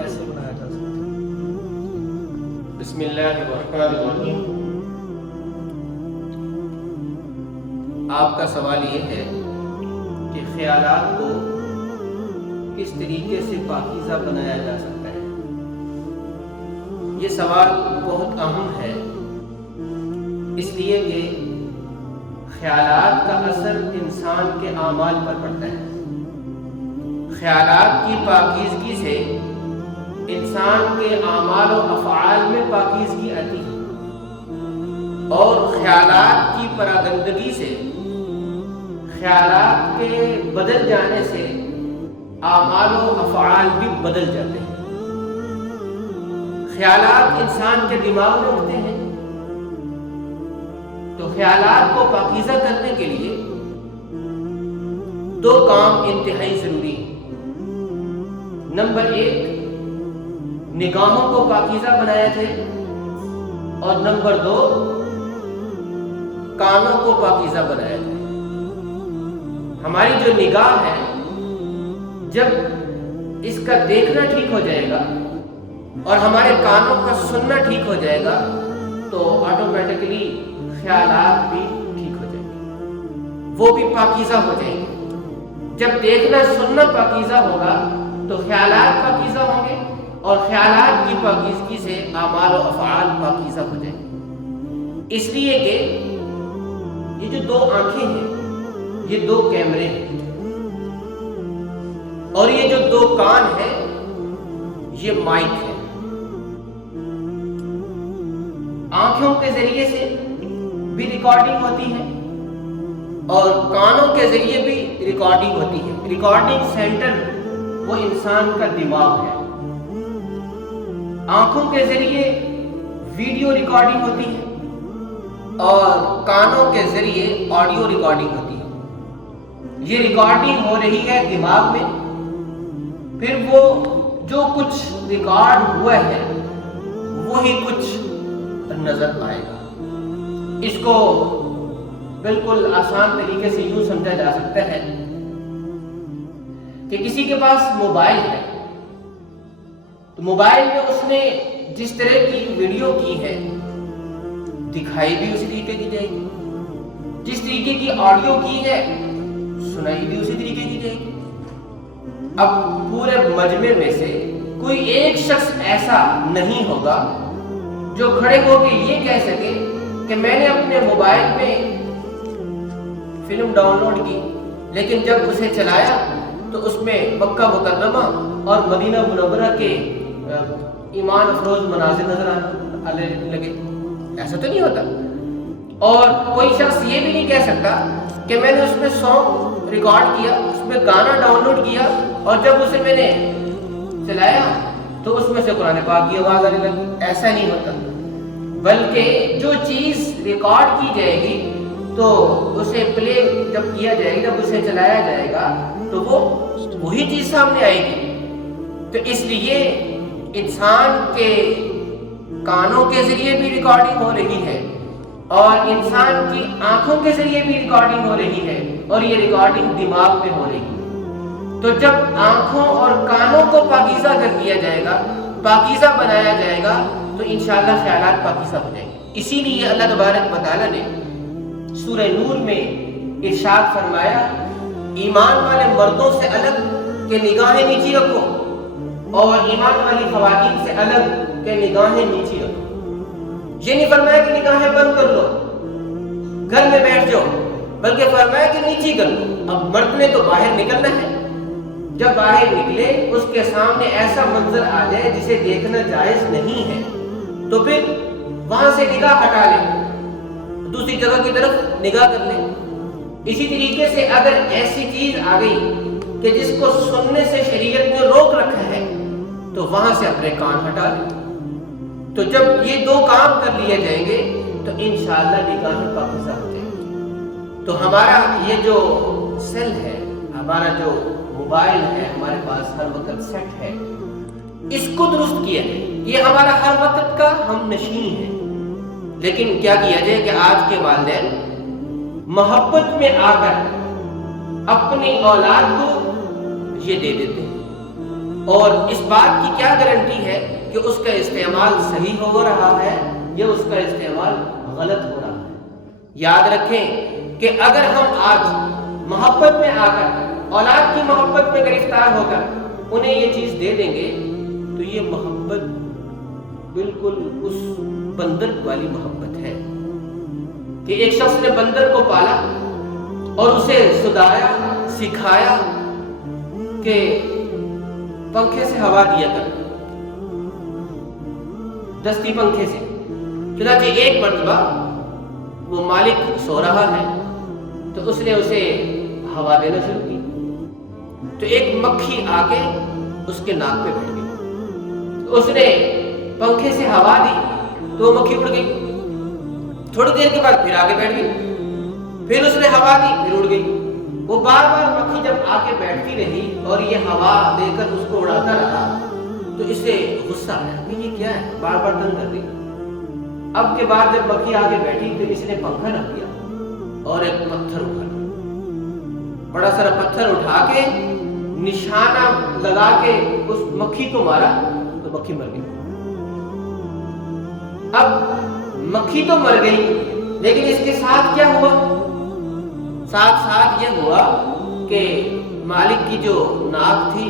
کیسے بنایا جا سکتا ہے؟ بسم اللہ الرحمن الرحیم۔ آپ کا سوال یہ ہے کہ خیالات کو کس طریقے سے پاکیزہ بنایا جا سکتا ہے۔ یہ سوال بہت اہم ہے، اس لیے کہ خیالات کا اثر انسان کے اعمال پر پڑتا ہے۔ خیالات کی پاکیزگی سے انسان کے اعمال و افعال میں پاکیزگی آتی ہے، اور خیالات کی پراگندگی سے، خیالات کے بدل جانے سے اعمال و افعال بھی بدل جاتے ہیں۔ خیالات انسان کے دماغ میں ہوتے ہیں، تو خیالات کو پاکیزہ کرنے کے لیے دو کام انتہائی ضروری ہیں۔ نمبر 1، نگاہوں کو پاکیزہ بنایا جائے، اور نمبر 2، کانوں کو پاکیزہ بنایا جائے۔ ہماری جو نگاہ ہے، جب اس کا دیکھنا ٹھیک ہو جائے گا اور ہمارے کانوں کا سننا ٹھیک ہو جائے گا تو آٹومیٹکلی خیالات بھی ٹھیک ہو جائیں گے، وہ بھی پاکیزہ ہو جائیں گے۔ جب دیکھنا سننا پاکیزہ ہوگا تو خیالات پاکیزہ ہوں گے، اور خیالات کی پاکیزگی سے اعمال و افعال پاکیزہ ہو جائیں گے۔ اس لیے کہ یہ جو دو آنکھیں ہیں، یہ دو کیمرے ہیں، اور یہ جو دو کان ہیں، یہ مائک ہے۔ آنکھوں کے ذریعے سے بھی ریکارڈنگ ہوتی ہے اور کانوں کے ذریعے بھی ریکارڈنگ ہوتی ہے۔ ریکارڈنگ سینٹر وہ انسان کا دماغ ہے۔ آنکھوں کے ذریعے ویڈیو ریکارڈنگ ہوتی ہے اور کانوں کے ذریعے آڈیو ریکارڈنگ ہوتی ہے۔ یہ ریکارڈنگ ہو رہی ہے دماغ میں، پھر وہ جو کچھ ریکارڈ ہوا ہے وہی کچھ نظر آئے گا۔ اس کو بالکل آسان طریقے سے یوں سمجھا جا سکتا ہے کہ کسی کے پاس موبائل ہے، تو موبائل میں اس نے جس طرح کی ویڈیو کی ہے دکھائی بھی اسی طریقے کی جائے گی، جس طریقے کی آڈیو کی ہے سنائی بھی اسی طریقے کی جائے گی۔ اب پورے مجمع میں سے کوئی ایک شخص ایسا نہیں ہوگا جو کھڑے ہو کے یہ کہہ سکے کہ میں نے اپنے موبائل میں فلم ڈاؤن لوڈ کی، لیکن جب اسے چلایا تو اس میں مکہ مکرمہ اور مدینہ منورہ کے ایمان افروز مناظر نظر آنے لگے۔ ایسا تو نہیں ہوتا۔ اور کوئی شخص یہ بھی نہیں کہہ سکتا کہ میں نے اس میں سانگ ریکارڈ کیا، اس میں گانا ڈاؤن لوڈ کیا، اور جب اسے میں نے چلایا تو اس میں سے قرآن پاک کی آواز آنے لگی۔ ایسا نہیں ہوتا، بلکہ جو چیز ریکارڈ کی جائے گی تو اسے پلے جب کیا جائے گا، جب اسے چلایا جائے گا تو وہ وہی چیز سامنے آئے گی۔ تو اس لیے انسان کے کانوں کے ذریعے بھی ریکارڈنگ ہو رہی ہے اور انسان کی آنکھوں کے ذریعے بھی ریکارڈنگ ہو رہی ہے، اور یہ ریکارڈنگ دماغ میں ہو رہی ہے۔ تو جب آنکھوں اور کانوں کو پاکیزہ کر دیا جائے گا، پاکیزہ بنایا جائے گا، تو انشاءاللہ خیالات پاکیزہ ہو جائیں گے۔ اسی لیے اللہ تبارک و تعالیٰ نے سورہ نور میں ارشاد فرمایا، ایمان والے مردوں سے الگ کہ نگاہیں نیچی رکھو، اور ایمان والی خواتین سے الگ کہ نگاہیں نیچی رکھو۔ یہ نہیں فرمایا کہ نگاہیں بند کر لو، گھر میں بیٹھ جاؤ، بلکہ فرمایا کہ نیچی کر لو۔ اب مرد نے تو باہر نکلنا ہے، جب باہر نکلے اس کے سامنے ایسا منظر آ جائے جسے دیکھنا جائز نہیں ہے تو پھر وہاں سے نگاہ ہٹا لے، دوسری جگہ کی طرف نگاہ کر لے۔ اسی طریقے سے اگر ایسی چیز آ گئی کہ جس کو سننے سے شریعت نے روک رکھا ہے تو وہاں سے اپنے کان ہٹا لے۔ تو جب یہ دو کام کر لیے جائیں گے تو انشاءاللہ نگاہیں پاکیزہ ہو جائیں گی۔ تو ہمارا یہ جو سیل ہے، ہمارا جو موبائل ہے، ہمارے پاس ہر وقت سیٹ ہے، اس کو درست کیا جائے۔ یہ ہمارا ہر وقت کا ہم نشین ہے، لیکن کیا کیا جائے کہ آج کے والدین محبت میں آ کر اپنی اولاد کو یہ دے دیتے ہیں اور اس بات کی کیا گارنٹی ہے کہ اس کا استعمال صحیح ہو رہا ہے یا اس کا استعمال غلط ہو رہا ہے؟ یاد رکھیں کہ اگر ہم آج محبت میں آ کر، اولاد کی محبت میں گرفتار ہو کر انہیں یہ چیز دے دیں گے تو یہ محبت بالکل اس بندر والی محبت ہے کہ ایک شخص نے بندر کو پالا اور اسے سدایا، سکھایا کہ پنکھے سے ہوا دیا کر، دستی پنکھے سے۔ چنانچہ ایک مرتبہ وہ مالک سو رہا ہے تو اس نے اسے ہوا دینا شروع کی، تو ایک مکھی آ کے اس کے ناک پہ بیٹھ گئی، تو اس نے پنکھے سے ہوا دی تو وہ مکھی اڑ گئی، تھوڑی دیر کے بعد پھر آ کے بیٹھ گئی، پھر اس نے ہوا دی پھر اڑ گئی۔ وہ بار بار مکھی جب آ کے بیٹھتی رہی اور یہ ہوا دے کر اس کو اڑاتا رہا تو اسے غصہ آیا کہ یہ کیا ہے، بار بار تنگ کر رہی۔ اب کے بعد جب مکھی آ کے بیٹھی تو اس نے پنکھا رکھ دیا اور ایک پتھر اٹھا لیا، بڑا سارا پتھر اٹھا کے نشانہ لگا کے اس مکھی کو مارا تو مکھی مر گئی۔ اب مکھی تو مر گئی لیکن اس کے ساتھ کیا ہوا؟ ساتھ یہ ہوا کہ مالک کی جو ناک تھی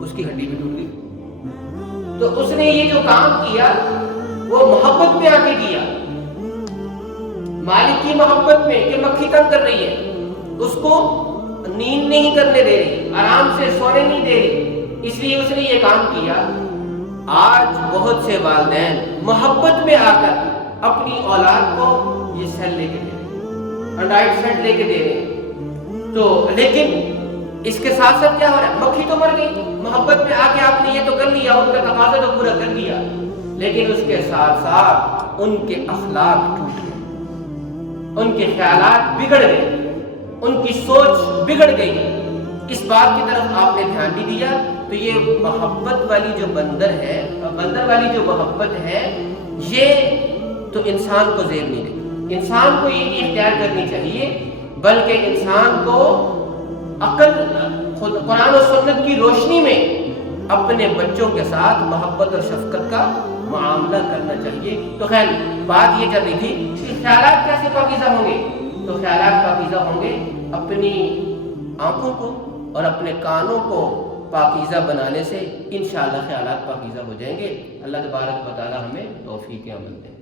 اس کی ہڈی بھی ٹوٹ گئی۔ تو اس نے یہ جو کام کیا وہ محبت میں آ کے کیا، مالک کی محبت میں کہ مکھی تنگ کر رہی ہے، اس کو نیند نہیں کرنے دے رہی، آرام سے سونے نہیں دے رہی، اس لیے اس نے یہ کام کیا۔ آج بہت سے والدین محبت میں آ کر اپنی اولاد کو یہ سیل لے کے دے رہے ہیں، اینڈرائڈ سیٹ لے کے دے رہے ہیں، تو لیکن اس کے ساتھ ساتھ کیا ہو رہا ہے؟ مکھی تو مر گئی، محبت میں آ کے آپ نے یہ تو کر لیا، ان کا تقاضا تو پورا کر دیا، لیکن اس کے ساتھ ساتھ ان کے اخلاق ٹوٹ گئے، ان کے خیالات بگڑ گئے، ان کی سوچ بگڑ گئی۔ اس بات کی طرف آپ نے دھیان نہیں دیا تو یہ محبت والی جو بندر والی جو محبت ہے یہ تو انسان کو زیب نہیں دے۔ انسان کو یہ اختیار کرنی چاہیے بلکہ انسان کو عقل، خود قرآن و سنت کی روشنی میں اپنے بچوں کے ساتھ محبت اور شفقت کا معاملہ کرنا چاہیے۔ تو خیر بات یہ چل رہی تھی کہ خیالات کیسے پاکیزہ ہوں گے؟ تو خیالات پاکیزہ ہوں گے اپنی آنکھوں کو اور اپنے کانوں کو پاکیزہ بنانے سے، انشاءاللہ خیالات پاکیزہ ہو جائیں گے۔ اللہ تبارک و تعالی ہمیں توفیق عمل دے۔